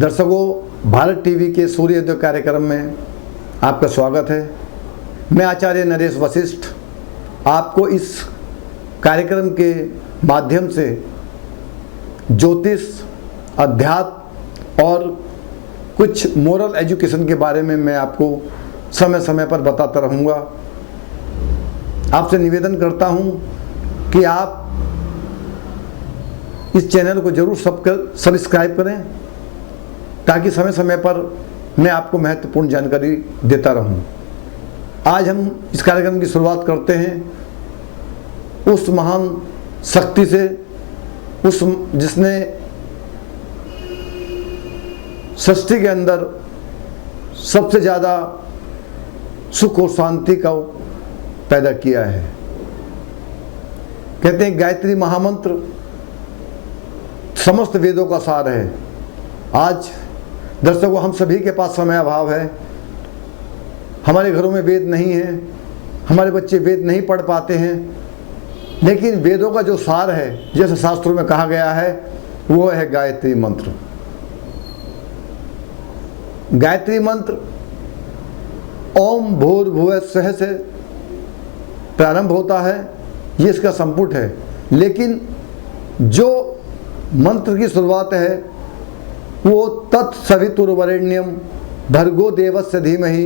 दर्शकों, भारत टीवी के सूर्योदय कार्यक्रम में आपका स्वागत है। मैं आचार्य नरेश वशिष्ठ आपको इस कार्यक्रम के माध्यम से ज्योतिष, अध्यात्म और कुछ मोरल एजुकेशन के बारे में मैं आपको समय समय पर बताता रहूँगा। आपसे निवेदन करता हूँ कि आप इस चैनल को जरूर सब्सक्राइब करें ताकि समय समय पर मैं आपको महत्वपूर्ण जानकारी देता रहूं। आज हम इस कार्यक्रम की शुरुआत करते हैं उस महान शक्ति से, जिसने सृष्टि के अंदर सबसे ज़्यादा सुख और शांति का पैदा किया है। कहते हैं गायत्री महामंत्र समस्त वेदों का सार है। आज दर्शकों, हम सभी के पास समय अभाव है, हमारे घरों में वेद नहीं है, हमारे बच्चे वेद नहीं पढ़ पाते हैं, लेकिन वेदों का जो सार है, जैसे शास्त्रों में कहा गया है, वो है गायत्री मंत्र। गायत्री मंत्र ओम भूर्भुवः स्वः से प्रारंभ होता है, ये इसका संपुट है। लेकिन जो मंत्र की शुरुआत है वो तत्सवितुर्वरेण्यम भर्गो देवस्य धीमहि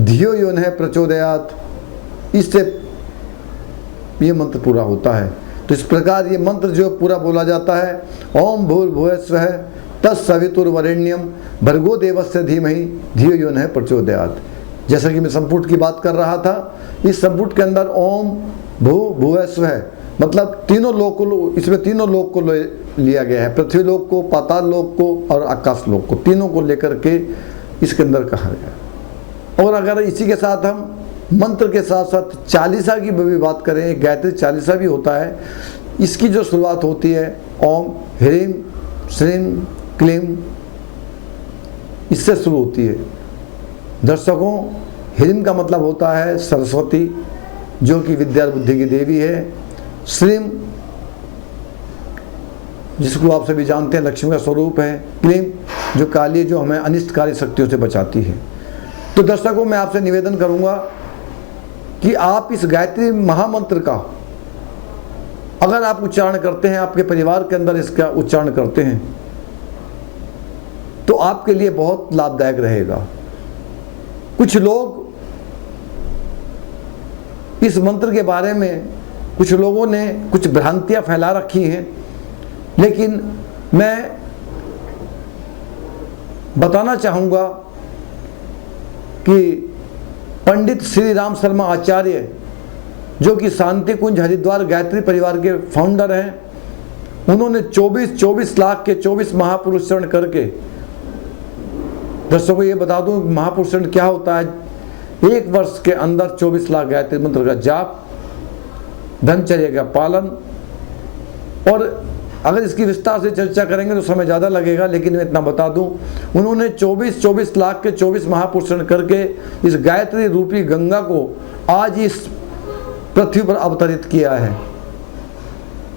धियो यो नः प्रचोदयात्, इससे ये मंत्र पूरा होता है। तो इस प्रकार ये मंत्र जो पूरा बोला जाता है, ओम भूर्भुवः स्वः तत्सवितुर्वरेण्यम भर्गो देवस्य धीमहि धियो यो नः प्रचोदयात्। जैसा कि मैं संपुट की बात कर रहा था, इस संपुट के अंदर ओम भूर्भुवः स्वः मतलब तीनों लोक को, इसमें तीनों लोक को लिया गया है, पृथ्वी लोक को, पाताल लोक को और आकाश लोक को, तीनों को लेकर के इसके अंदर कहा गया। और अगर इसी के साथ हम मंत्र के साथ साथ चालीसा की भी बात करें, गायत्री चालीसा भी होता है। इसकी जो शुरुआत होती है ओम ह्रीम श्रीम क्लीम, इससे शुरू होती है। दर्शकों, ह्रीम का मतलब होता है सरस्वती, जो कि विद्या बुद्धि की देवी है। श्रीम, जिसको आप सभी जानते हैं लक्ष्मी का स्वरूप है। क्लीम, जो काली है, जो हमें अनिष्टकारी शक्तियों से बचाती है। तो दर्शकों, मैं आपसे निवेदन करूंगा कि आप इस गायत्री महामंत्र का अगर आप उच्चारण करते हैं, आपके परिवार के अंदर इसका उच्चारण करते हैं, तो आपके लिए बहुत लाभदायक रहेगा। कुछ लोग इस मंत्र के बारे में, कुछ लोगों ने कुछ भ्रांतियां फैला रखी हैं, लेकिन मैं बताना चाहूँगा कि पंडित श्री राम शर्मा आचार्य, जो कि शांति कुंज हरिद्वार गायत्री परिवार के फाउंडर हैं, उन्होंने 24 लाख के 24 महापुरुषण करके, दर्शकों ये बता दूं महापुरुषण क्या होता है। एक वर्ष के अंदर 24 लाख गायत्री मंत्र का जाप, धनचर्या का पालन, और अगर इसकी विस्तार से चर्चा करेंगे तो समय ज़्यादा लगेगा, लेकिन मैं इतना बता दूं, उन्होंने 24 लाख के 24 महापुरुषण करके इस गायत्री रूपी गंगा को आज इस पृथ्वी पर अवतरित किया है।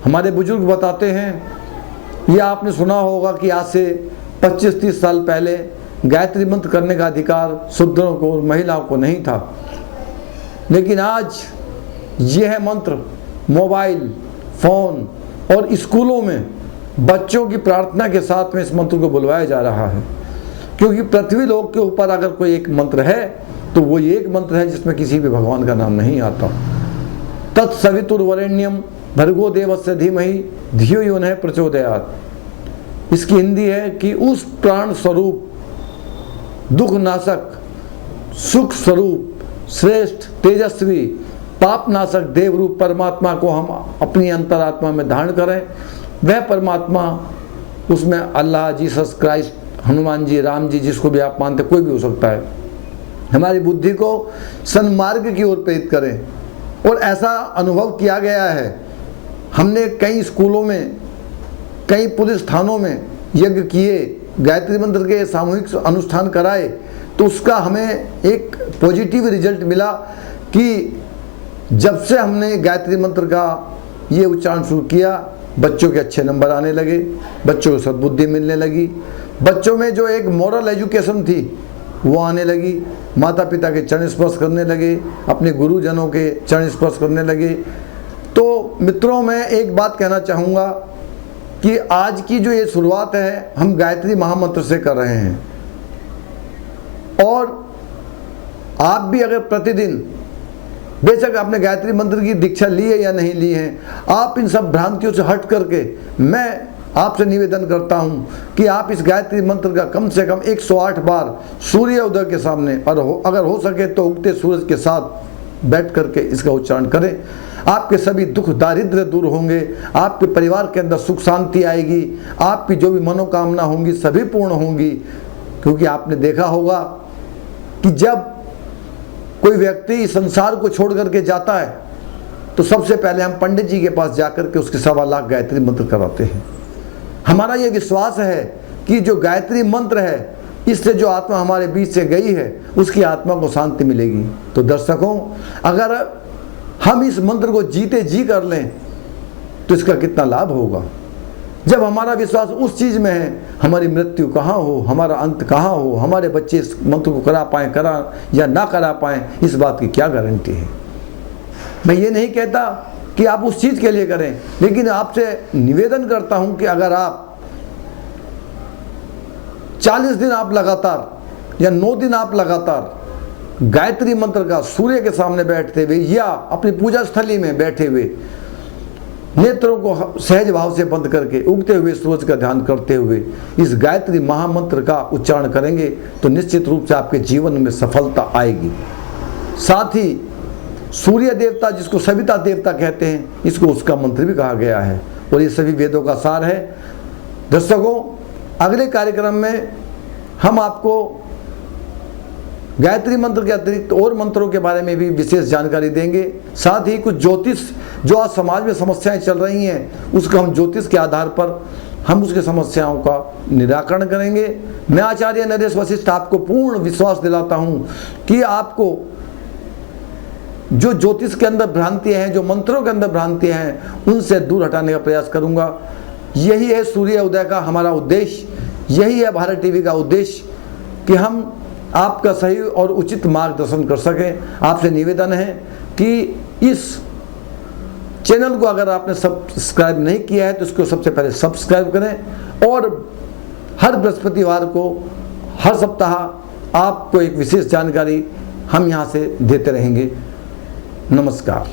हमारे बुजुर्ग बताते हैं, ये आपने सुना होगा कि आज से 25-30 साल पहले गायत्री मंत्र करने का अधिकार शूद्रों को और महिलाओं को नहीं था, लेकिन आज यह मंत्र मोबाइल फोन और स्कूलों में बच्चों की प्रार्थना के साथ में इस मंत्र को बुलवाया जा रहा है। क्योंकि पृथ्वी लोक के ऊपर अगर कोई एक मंत्र है तो वो ये एक मंत्र है जिसमें किसी भी भगवान का नाम नहीं आता। तत्सवितुर्वरेण्यम भर्गो देवस्य धीमहि धियो यो नः प्रचोदयात्। इसकी हिंदी है कि उस प्राण स्वरूप, दुख नाशक, सुख स्वरूप, श्रेष्ठ, तेजस्वी, पाप नाशक देव रूप परमात्मा को हम अपनी अंतरात्मा में धारण करें। वह परमात्मा, उसमें अल्लाह, जीसस क्राइस्ट, हनुमान जी, राम जी, जिसको भी आप मानते, कोई भी हो सकता है, हमारी बुद्धि को सन्मार्ग की ओर प्रेरित करें। और ऐसा अनुभव किया गया है, हमने कई स्कूलों में, कई पुलिस थानों में यज्ञ किए, गायत्री मंत्र के सामूहिक अनुष्ठान कराए, तो उसका हमें एक पॉजिटिव रिजल्ट मिला कि जब से हमने गायत्री मंत्र का ये उच्चारण शुरू किया, बच्चों के अच्छे नंबर आने लगे, बच्चों को सद्बुद्धि मिलने लगी, बच्चों में जो एक मॉरल एजुकेशन थी वो आने लगी, माता पिता के चरण स्पर्श करने लगे, अपने गुरुजनों के चरण स्पर्श करने लगे। तो मित्रों, मैं एक बात कहना चाहूँगा कि आज की जो ये शुरुआत है हम गायत्री महामंत्र से कर रहे हैं, और आप भी अगर प्रतिदिन, बेशक आपने गायत्री मंत्र की दीक्षा ली है या नहीं ली है, आप इन सब भ्रांतियों से हट करके मैं आपसे निवेदन करता हूं कि आप इस गायत्री मंत्र का कम से कम 108 बार सूर्य उदय के सामने, और अगर हो सके तो उगते सूरज के साथ बैठ करके इसका उच्चारण करें। आपके सभी दुख दारिद्र्य दूर होंगे, आपके परिवार के अंदर सुख शांति आएगी, आपकी जो भी मनोकामना होंगी सभी पूर्ण होंगी। क्योंकि आपने देखा होगा कि जब कोई व्यक्ति इस संसार को छोड़ करके जाता है तो सबसे पहले हम पंडित जी के पास जाकर के उसके 1.25 लाख गायत्री मंत्र कराते हैं। हमारा ये विश्वास है कि जो गायत्री मंत्र है, इससे जो आत्मा हमारे बीच से गई है उसकी आत्मा को शांति मिलेगी। तो दर्शकों, अगर हम इस मंत्र को जीते जी कर लें तो इसका कितना लाभ होगा। जब हमारा विश्वास उस चीज़ में है, हमारी मृत्यु कहाँ हो, हमारा अंत कहाँ हो, हमारे बच्चे इस मंत्र को करा या ना करा पाएँ, इस बात की क्या गारंटी है। मैं ये नहीं कहता कि आप उस चीज़ के लिए करें, लेकिन आपसे निवेदन करता हूं कि अगर आप 40 दिन आप लगातार या 9 दिन आप लगातार गायत्री मंत्र का सूर्य के सामने बैठते हुए या अपनी पूजा स्थली में बैठे हुए नेत्रों को सहज भाव से बंद करके उगते हुए सूरज का ध्यान करते हुए इस गायत्री महामंत्र का उच्चारण करेंगे तो निश्चित रूप से आपके जीवन में सफलता आएगी। साथ ही सूर्य देवता, जिसको सविता देवता कहते हैं, इसको उसका मंत्र भी कहा गया है, और ये सभी वेदों का सार है। दर्शकों, अगले कार्यक्रम में हम आपको गायत्री मंत्र के अतिरिक्त और मंत्रों के बारे में भी विशेष जानकारी देंगे। साथ ही कुछ ज्योतिष, जो आज समाज में समस्याएं चल रही हैं, उसको हम ज्योतिष के आधार पर हम उसके समस्याओं का निराकरण करेंगे। मैं आचार्य नरेश वशिष्ठ आपको पूर्ण विश्वास दिलाता हूं कि आपको जो ज्योतिष के अंदर भ्रांतियां हैं, जो मंत्रों के अंदर भ्रांतियां हैं, उनसे दूर हटाने का प्रयास करूंगा। यही है सूर्य उदय का हमारा उद्देश्य, यही है भारत टीवी का उद्देश्य कि हम आपका सही और उचित मार्गदर्शन कर सकें। आपसे निवेदन है कि इस चैनल को अगर आपने सब्सक्राइब नहीं किया है तो इसको सबसे पहले सब्सक्राइब करें, और हर बृहस्पतिवार को, हर सप्ताह आपको एक विशेष जानकारी हम यहाँ से देते रहेंगे। नमस्कार।